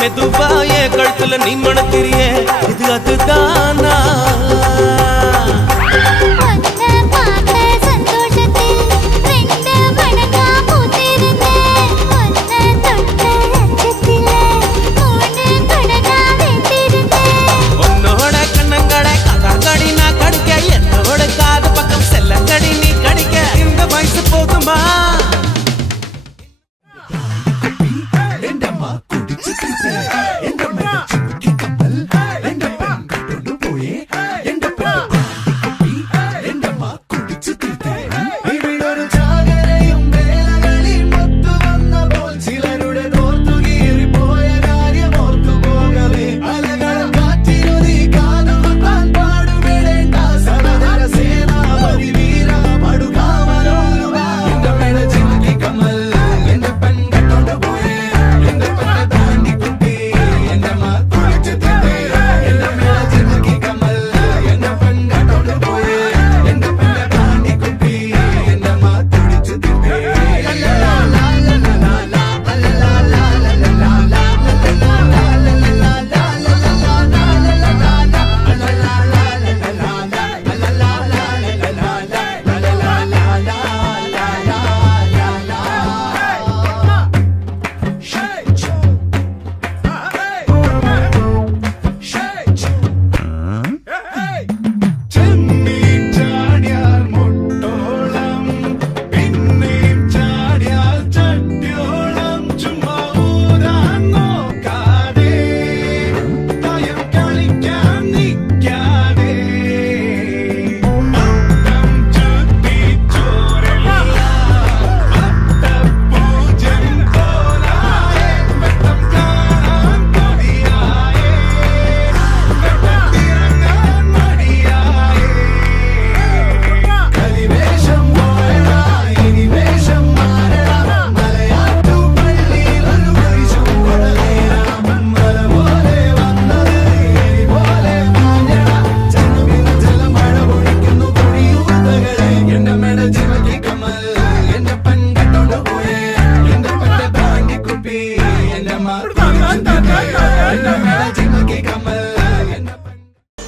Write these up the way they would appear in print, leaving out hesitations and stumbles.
மெதுவா என் கழுத்துல நீ மணக்கிறிய இது அதுதானா உன்னோட கண்ணங்களை கடி நான் கடிக்க என்னோட காது பக்கம் செல்லங்கடி நீ கடிக்க இந்த வயசு போதுமா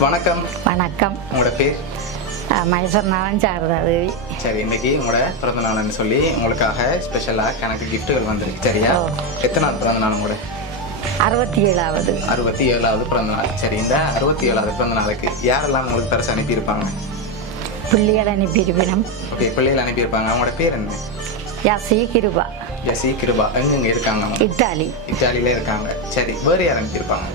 வணக்கம். வணக்கம். உங்களோட பேர்? மைசூர்நாதன் சாரதா தேவி. சரி, இன்னைக்கு உங்களோட பிறந்த நாள்னு சொல்லி உங்களுக்காக ஸ்பெஷலாக கணக்கு கிஃப்ட்டுகள் வந்துருக்கு. சரியா? எத்தனாவது பிறந்த நாள் உங்களோட? 67வது. 67வது பிறந்த நாள். சரி, இந்த 67வது பிறந்த நாளுக்கு யாரெல்லாம் உங்களுக்கு பரிசு அனுப்பியிருப்பாங்க? பிள்ளைகள் அனுப்பியிருப்பினம். ஓகே, பிள்ளைகள் அனுப்பியிருப்பாங்க. அவங்களோட பேர் என்ன? யசி கிருபா. யசி கிருபா. எங்கெங்க இருக்காங்க? இத்தாலி. இத்தாலியில இருக்காங்க. சரி, வேறு யார் அனுப்பியிருப்பாங்க?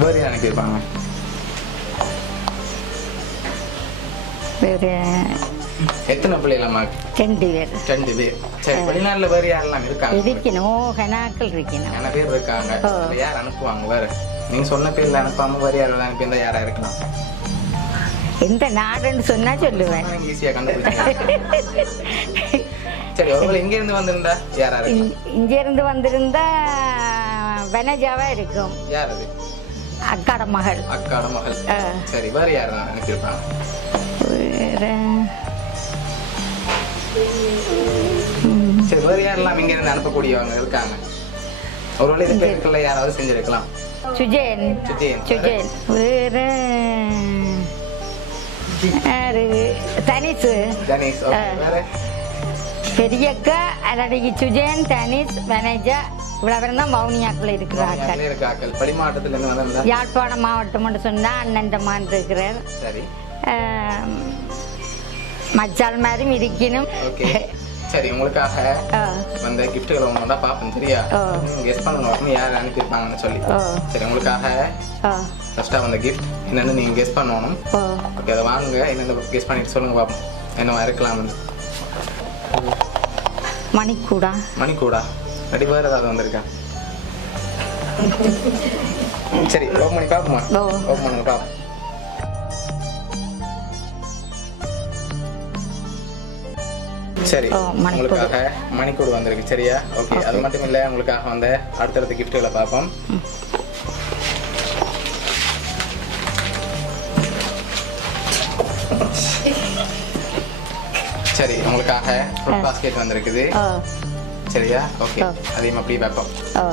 வேறு யார் அனுப்பியிருப்பாங்க? எத்தனை பிள்ளைகளம்மா? 2 பேர். 2 பேர். சரி, வெளிநாட்டில் வேறு யாரெல்லாம் இருக்காங்க? இருக்கணும், கனாக்கள் இருக்கணும். நிறைய பேர் இருக்காங்க. யார் அனுப்புவாங்க? வேறு நீங்க சொன்ன பேர்ல அனுப்பாம வேறு யாரெல்லாம் அனுப்பியிருந்தா யாரா இருக்கலாம்? எந்த நாடுன்னு சொன்னா சொல்லுவேன். ஈஸியா கண்டுபிடிச்சேன். சரி, ஒருவேளை இங்க இருந்து வந்திருந்தா யாரா இருக்கும்? இங்க இருந்து வந்திருந்தா வனஜாவா இருக்கும். யார் அது? அக்காட மகள். அக்காட மகள். சரி, வேறு யார் அனுப்பியிருப்பாங்க? சரி, வேறு யாரெல்லாம் இங்க இருந்து அனுப்பக்கூடியவங்க இருக்காங்க? ஒருவேளை இது பேருக்குள்ள யாராவது செஞ்சிருக்கலாம். சுஜேன். சுஜேன். வேறு தனிஷ். தனிஷ். வேற பெரியக்கா அலடிக்கு சுஜேன், தனிஷ், வனஜா, இவ்வளவு தான் வவுனியாக்கள் இருக்கிறார்கள். படிமாவட்டத்துல இருந்து யாழ்ப்பாணம் மாவட்டம் சொன்னா அண்ணன் மான் இருக்கிறார். சரி, மச்சால் மாதிரி இருக்கணும். சரி, உங்களுக்காக வந்த கிஃப்ட்டுகளை ஒன்றா பார்ப்போம். சரியா? கெஸ் பண்ணணும் யார் அனுப்பியிருப்பாங்கன்னு சொல்லி. சரி, உங்களுக்காக ஃபர்ஸ்ட்டாக வந்த கிஃப்ட் என்னென்னு நீங்கள் கெஸ் பண்ணணும். ஓகே, அதை வாங்க. என்னென்ன கெஸ் பண்ணிட்டு சொல்லுங்க பார்ப்போம் என்னவா இருக்கலாம். மணிக்கூடா. மணிக்கூடா. ரெடி. வேறு ஏதாவது வந்திருக்கா? சரி, ஓப்பன் பண்ணி பார்ப்போமா? ஓப்பன் பண்ணுங்க பார்ப்போம். சரி, உங்களுக்காக மணிக்கூடு வந்திருக்கு. சரியா? ஓகே, அது மட்டும் இல்லை, உங்களுக்காக வந்த அடுத்தடுத்த கிஃப்ட்டுகளை பார்ப்போம். சரி உங்களுக்காக ஃப்ரூட் பாஸ்கெட் வந்திருக்குது ஓ சரியா ஓகே ஆ. அதையும் அப்படியே வைப்போம் ஓ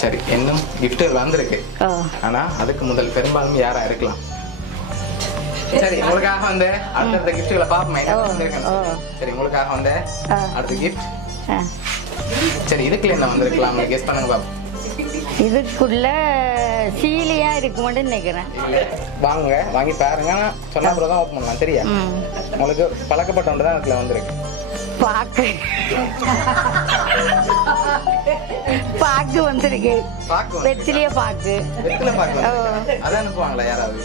சரி இன்னும் கிஃப்ட்டுகள் வந்திருக்கு ஓ ஆனா அதுக்கு முதல் பெரும்பாலும் யாரா இருக்கலாம் சரி உங்களுக்காக வந்து அடுத்த கிஃப்ட்களை பாப்போம் என்ன ஓ, வந்திருக்குன்னு ஓ. சரி உங்களுக்காக வந்து ஆ. அடுத்த கிஃப்ட் ஆ. சரி இதுக்குள்ள என்ன வந்திருக்கலாம் கெஸ் பண்ணுங்க பாப்போம் இதுக்குள்ள சீலியா இருக்கும்னு நினைக்கிறேன். இல்ல வாங்க வாங்கி பாருங்க ஆனா சொன்ன அப்புறம் தான் ஓப்பன் பண்ணலாம் சரியா ம். உங்களுக்கு பழக்கப்பட்ட ஒன்று தான் அதுல வந்திருக்கு பாக்கு பாக்கு வந்திருக்கு. பாக்கு வந்து- வெத்திலிய பாக்கு. வெத்தில பாக்கு ஓ. அதை அனுப்புவாங்களா யாராவது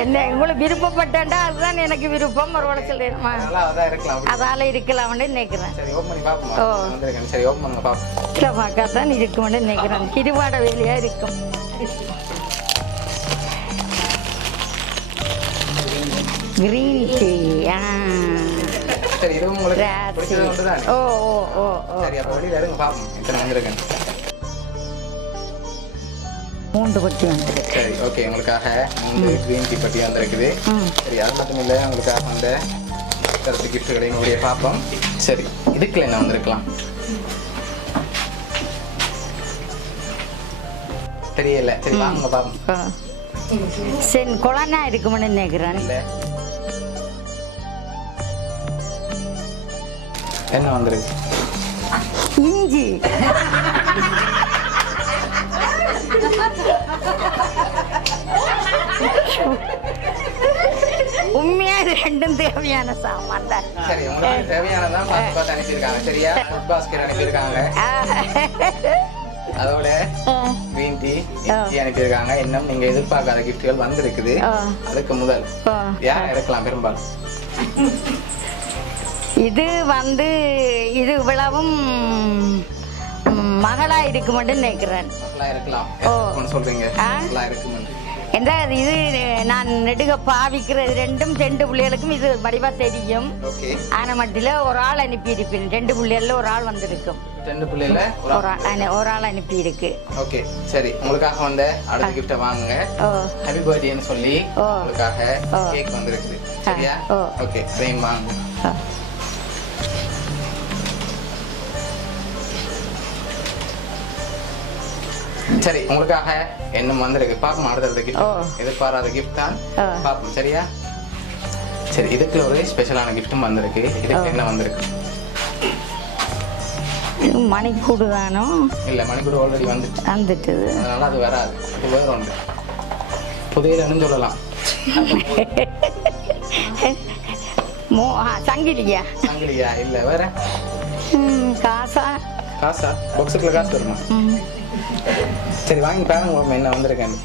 என்ன உங்களுக்கு விருப்பப்பட்டா அதுதான் எனக்கு விருப்பம். ஒரு வேளை சொல்லிடுமா அதனால அதான் இருக்கலாம் அப்படி. அதால இருக்கலாம்னு நினைக்கிறேன். சரி ஓப்பன் பண்ணி பாப்போமா ஓ. வந்திருக்கேன் சரி ஓப்பன் பண்ணுங்க பாப்போம் வீட்டில் பார்க்காதான் இருக்கும்னு நினைக்கிறேன். கிருவாட வேலையா இருக்கும். Green tea. சரி இது உங்களுக்கு திராட்சை. பிடிச்சது ஒன்று தானே ஓ ஓ ஓ ஓ சரி அப்போ வெளியில இருங்க பாப்போம் எத்தனை வந்திருக்கேன் 3 பட்டி வந்துருக்கு. சரி ஓகே உங்களுக்காக 3 கிரீன் டீ பட்டி வந்திருக்குது ம். சரி அது மட்டும் இல்லை உங்களுக்காக வந்து கருத்து கிஃப்ட்டுகளையும் அப்படியே பார்ப்போம் சரி இதுக்குள்ள என்ன வந்திருக்கலாம் தெரியல சரி வாங்க பார்ப்போம் சரி குழந்தை இருக்கும்னு நினைக்கிறேன். இல்ல என்ன வந்திருக்கு இஞ்சி. உண்மையா இது ரெண்டும் தேவையான சாமான் தான். சரி உங்களுக்கு தேவையானதான் பார்த்து பார்த்து அனுப்பியிருக்காங்க சரியா ஃபுட் பாஸ்கெட் அனுப்பியிருக்காங்க அதோட கிரீன் டீ இஞ்சி அனுப்பியிருக்காங்க இன்னும் நீங்க எதிர்பார்க்காத கிஃப்ட்கள் வந்திருக்குது அதுக்கு முதல் யார் இருக்கலாம் பெரும்பாலும் இது வந்து இது இவ்வளவும் மகளா இருக்குமென்று நினைக்கிறேன். மகளா இருக்கலாம் ஓ. ஒன்று சொல்றீங்க ஆ? மகளா இருக்குமென்று என்ற இது நான் நெடுக பாவிக்கிறது 2 பிள்ளைகளுக்கும் இது வடிவா தெரியும். ஓகே ஆன மட்டில ஒரு ஆள் அனுப்பி இருப்பேன். 2 பிள்ளைகள்ல ஒரு ஆள் வந்திருக்கும். 2 பிள்ளைல ஒரு ஆள் அனுப்பி இருக்கு. ஓகே சரி உங்களுக்காக வந்த அடுத்த கிஃப்ட்டை வாங்குங்க ஓ ஹாப்பி பர்த்டேன்னு சொல்லி ஓ. உங்களுக்காக ஓ. கேக் வந்திருக்குது சரியா ஓ. ஓகே அதையும் வாங்க ஆ. சரி உங்களுக்காக என்ன வந்திருக்கு பார்ப்போம் அடுத்த கிஃப்ட் ஓ. எதிர்பாராத கிஃப்ட் தான் ஆ. பார்ப்போம் சரியா சரி இதுக்குள்ள ஒரு ஸ்பெஷலான கிஃப்ட்டும் வந்திருக்கு இதுக்கு என்ன வந்திருக்கு இது மணிக்கூடு தானோ இல்ல மணிக்கூட ஆல்ரெடி வந்துட்டு வந்துட்டுது. அதனால அது வராது அது வேற ஒன்று புதையலன்னு சொல்லலாம் சங்கிலியா சங்கிலியா இல்ல வேற காசா காசா பாக்ஸுக்குள்ள காசு வருமா ம். சரி வாங்கி பாருங்க உங்க என்ன வந்திருக்கேன்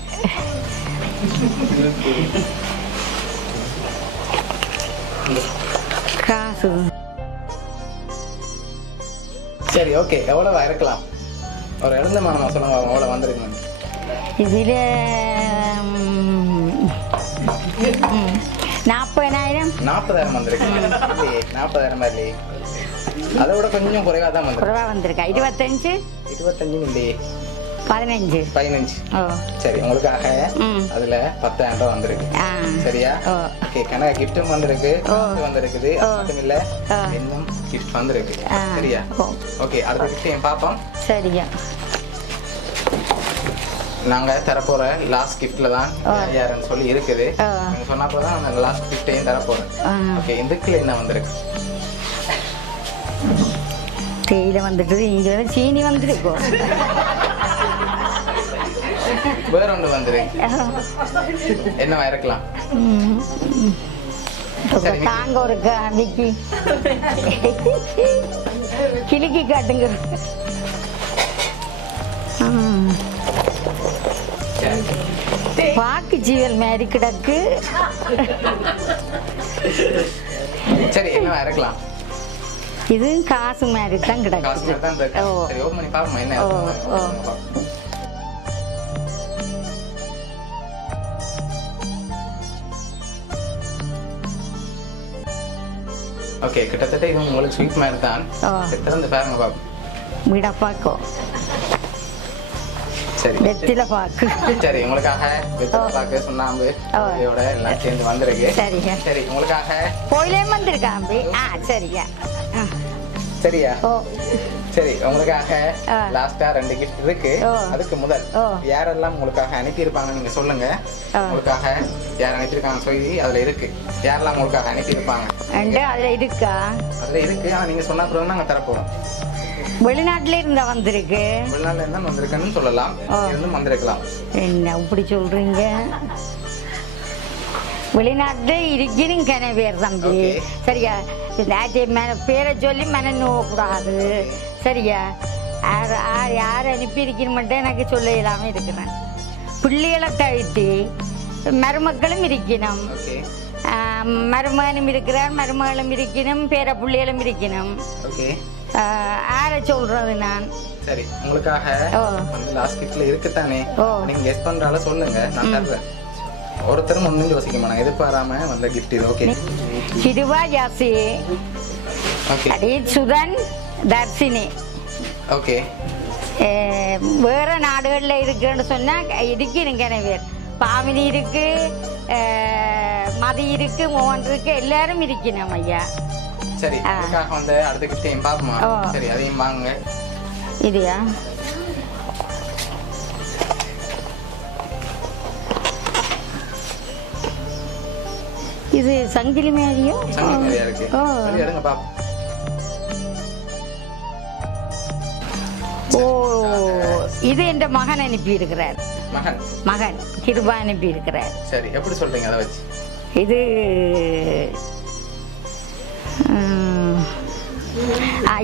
காசு சரி ஓகே எவ்வளவா இருக்கலாம் ஒரு எழுந்த மானமா சொல்லுங்க எவ்வளவு வந்திருக்கணும் இதில் 40,000 40,000 வந்திருக்கு இல்லையே 40,000 இல்லையே அதை விட கொஞ்சம் குறைவா தான் வந்திருக்கு குறைவா வந்திருக்கா. 25 25 இல்லையே 15 15 ஓ சரி உங்களுக்காக ம். அதுல 10,000 ரூபாய் வந்திருக்கு ஆ சரியா ஓ ஓகே கனகா கிஃப்ட்டும் வந்திருக்கு ஓ. காசு வந்திருக்குது அது ஓ. மட்டும் இல்ல ஆ. இன்னும் கிஃப்ட் வந்திருக்கு ஆ. சரியா ஓ ஓகே அடுத்த கிஃப்டையும் பார்ப்போம் சரியா. நாங்க தரப்போற லாஸ்ட் கிஃப்ட்ல தான் யாருன்னு சொல்லி இருக்குது ஆ. நீங்க சொன்னப்போ தான் அந்த லாஸ்ட் கிஃப்டையும் தரப்போறேன் ஆ. ஓகே இதுக்குள்ள என்ன வந்திருக்கு தேயிலை வந்துட்டு இங்கே வந்து சீனி வந்துருக்கோம். வேற ஒன்று வந்திருக்கு என்னவா இருக்கலாம் சரி, விக்கி. தாங்க ஒரு விக்கி கிளிக்கி காட்டுங்க. பாக்கு ஜீவல் மாதிரி கிடக்கு. சரி என்னவா இருக்கலாம் இது காசு மாதிரி தான் காசு கிடக்கு. தான் இருக்கு ஓ சரி ஓப்பன் பண்ணி பாப்போம் என்ன ஓ, ஓ. ஓகே கிட்டத்தட்ட இது உங்களுக்கு ஸ்வீட் மாதிரி தான் ஓ. திறந்து பாருங்க பாப்போம் விடப்பாக்கோ சரி வெத்தில பாக்கு. சரி உங்களுக்காக வெத்தலை பாக்கு சுண்ணாம்பு இதோட எல்லாம் சேர்ந்து வந்திருக்கு. சரிங்க. சரி உங்களுக்காக கோயிலே வந்திருக்காம்பி. சரிங்க. சரியா? ஓ சரி உங்களுக்காக லாஸ்டா 2 கிஃப்ட் இருக்கு. அதுக்கு முதல் யாரெல்லாம் உங்களுக்காக அனுப்பியிருப்பாங்க நீங்க சொல்லுங்க. உங்களுக்காக யார் அனுப்பியிருக்காங்க சொல்லி அதுல இருக்கு. யாரெல்லாம் உங்களுக்காக அனுப்பியிருப்பாங்க அதுல இருக்கா? அதுல இருக்கு. ஆனா நீங்க சொன்ன அப்புறம் நாங்க தரப்போறோம். வெளிநாட்டுல இருந்தா வந்திருக்கு. வெளிநாட்டுல இருந்தா வந்திருக்குன்னு சொல்லலாம். இருந்தும் வந்திருக்கலாம். என்ன இப்படி சொல்றீங்க? வெளிநாட்டுல இருக்கிறீங்க பேர் தம்பி. சரியா? பேரை சொல்லி மன நோக்கூடாது. சரியா? யார் அனுப்பியிருக்கணும் மட்டும் எனக்கு சொல்ல இல்லாம இருக்கிறேன். பிள்ளைகளை தவிர்த்து மருமக்களும் இருக்கணும், மருமகனும் இருக்கிறார், மருமகளும் இருக்கணும், பேர பிள்ளைகளும் இருக்கணும். யாரை சொல்றது நான்? சரி உங்களுக்காக லாஸ்ட் கிஃப்ட்ல இருக்குதானே, நீங்க கெஸ் பண்றால சொல்லுங்க, நான் தர்றேன். ஒருத்தரும் ஒன்றும் யோசிக்க மாட்டாங்க, எதிர்பாராம வந்த கிஃப்ட் இது. ஓகே சிறுவா ஜாசி, சுதன், தர்ஷினி. ஓகே வேற நாடுகளில் இருக்குன்னு சொன்னா இருக்கணுங்க பேர். பாமினி இருக்கு, மதி இருக்கு, மோகன் இருக்கு, எல்லாரும் இருக்கணும் ஐயா. சரி உங்களுக்காக வந்து அடுத்த கிஃப்டையும் பாப்போமா? சரி அதையும் வாங்க. இதுயா இது சங்கிலி மேரியும் இருக்கு. அது எடுங்க பாப்போம். ஓ இது என்ற மகன் அனுப்பி இருக்கிறார். மகன் கிருபா அனுப்பி இருக்கிறார். சரி எப்படி சொல்றீங்க அதை வச்சு? இது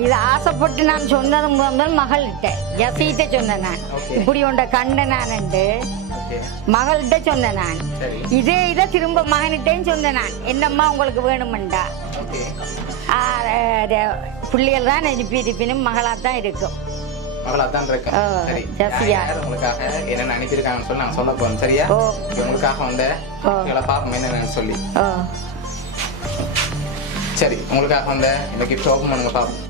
இது ஆசைப்பட்டு நான் சொன்னது முதல் மகள்கிட்ட ஜசீட்ட சொன்னேன். நான் இப்படி உண்ட கண்ட நான் மகள்கிட்ட சொன்னேன். நான் இதை திரும்ப மகன்கிட்டையும் சொன்னேன். நான் என்னம்மா உங்களுக்கு வேணுமெண்டா பிள்ளைகள் தான் அனுப்பியிருப்பினும் மகளாத்தான் இருக்கும். மகளாத்தான் இருக்கும். சரி உங்களுக்காக என்னென்ன அனுப்பியிருக்காங்கன்னு சொல்லி நாங்கள் சொல்ல போறோம். சரியா? உங்களுக்காக வந்து பார்ப்போம் என்னென்னு சொல்லி. சரி உங்களுக்காக வந்து இந்த கிஃப்ட் ஓப்பன் பண்ணுங்க பாப்போம்.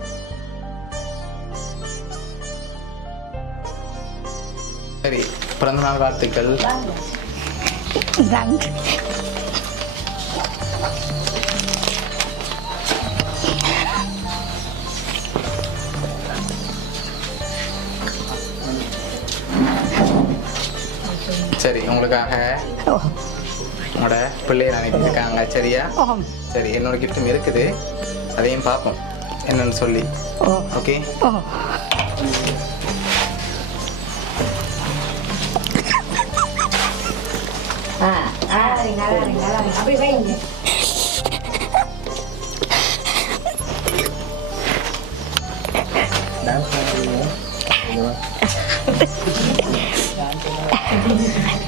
சரி பிறந்த நாள் வாழ்த்துக்கள். சரி உங்களுக்காக உங்களோட பிள்ளைகள் அனுப்பியிருக்காங்க. சரியா? சரி என்னோட கிஃப்டும் இருக்குது, அதையும் பார்ப்போம் என்னன்னு சொல்லி. ஓகே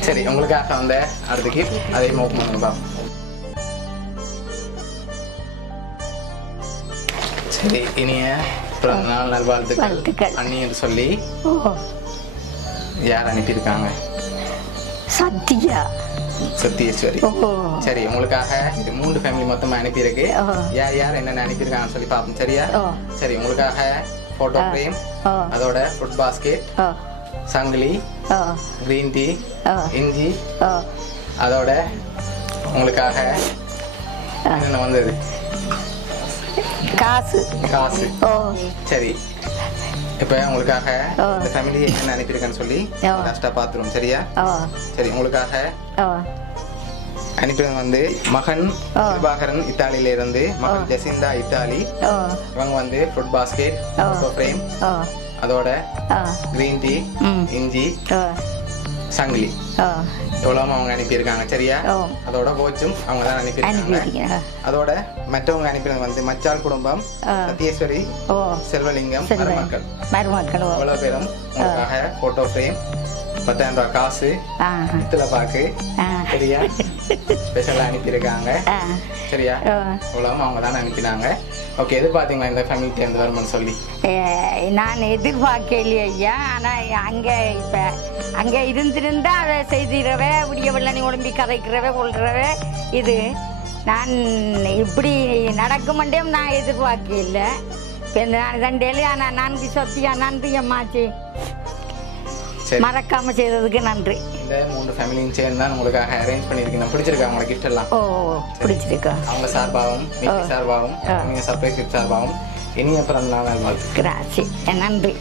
சரி உங்களுக்காக வந்து அடுத்த கிஃப்ட் அதையும் ஓப்பன் பண்ணுங்க. சரி இனிய பிறந்த நாள் நல்வாழ்த்துக்கள் அண்ணி என்று சொல்லி யார் அனுப்பியிருக்காங்க? சத்யேஸ்வரி. சரி உங்களுக்காக இது 3 ஃபேமிலி மொத்தமா அனுப்பியிருக்கு. யார் யார் என்னென்ன அனுப்பியிருக்காங்கன்னு சொல்லி பார்ப்போம். சரியா? சரி உங்களுக்காக போட்டோ ஃப்ரேம், அதோட ஃபுட் பாஸ்கெட், சங்கிலி, கிரீன் டீ, இஞ்சி, அதோட உங்களுக்காக என்னென்ன வந்தது? காசு. சரி இப்போ உங்களுக்காக இந்த ஃபேமிலி என்ன அனுப்பியிருக்கேன்னு சொல்லி லாஸ்டா பார்த்துருவோம். சரியா? சரி உங்களுக்காக அனுப்பினது வந்து மகன் பிரபாகரன் இத்தாலியில இருந்து, மகன் ஜெசிந்தா இத்தாலி. இவங்க வந்து ஃபுட் பாஸ்கெட், ஃபோட்டோ ஃப்ரேம், அதோட கிரீன் டீ, இஞ்சி, சங்கிலி எவ்வளவு அவங்க அனுப்பியிருக்காங்க. சரியா? அதோட கோச்சும் அவங்க தான் அனுப்பியிருக்காங்க. அதோட மற்றவங்க அனுப்பினது வந்து மச்சால் குடும்பம், சத்யேஸ்வரி, செல்வலிங்கம், மருமக்கள் அவ்வளோ பேரும் உங்களுக்காக போட்டோ ஃப்ரேம், 10,000 ரூபாய் காசு, பித்தளை பாக்கு, சரியா ஸ்பெஷலாக அனுப்பியிருக்காங்க. சரியா? இவ்வளவும் அவங்க தான் அனுப்பினாங்க. ஓகே எதிர்பார்த்தீங்களா இந்த ஃபேமிலி சேர்ந்து வருமானு சொல்லி? நான் எதிர்பார்க்கலையே ஐயா. ஆனால் அங்கே இருந்திருந்தா அதை செய்திடவே விடிய வெள்ளனி ஒழும்பி கதைக்கிறவே கொள்றவே. இது நான் இப்படி நடக்குமெண்டே நான் எதிர்பார்க்கல. இப்போ நான் தண்டேலு ஆனால் நன்றி சத்தியா, நன்றி அம்மாச்சி. மறக்காம செய்ததுக்கு நன்றி. இந்த 3 ஃபேமிலியும் சேர்ந்து தான் உங்களுக்காக அரேஞ்ச் பண்ணியிருக்கேன். பிடிச்சிருக்கா உங்களோட கிஃப்ட் எல்லாம்? ஓ பிடிச்சிருக்கா. அவங்க சார்பாகவும் சார்பாகவும் நீங்கள் சர்ப்ரைஸ் கிஃப்ட் சார்பாகவும் இனிய பிறந்த நாள் வாழ்த்து. நன்றி.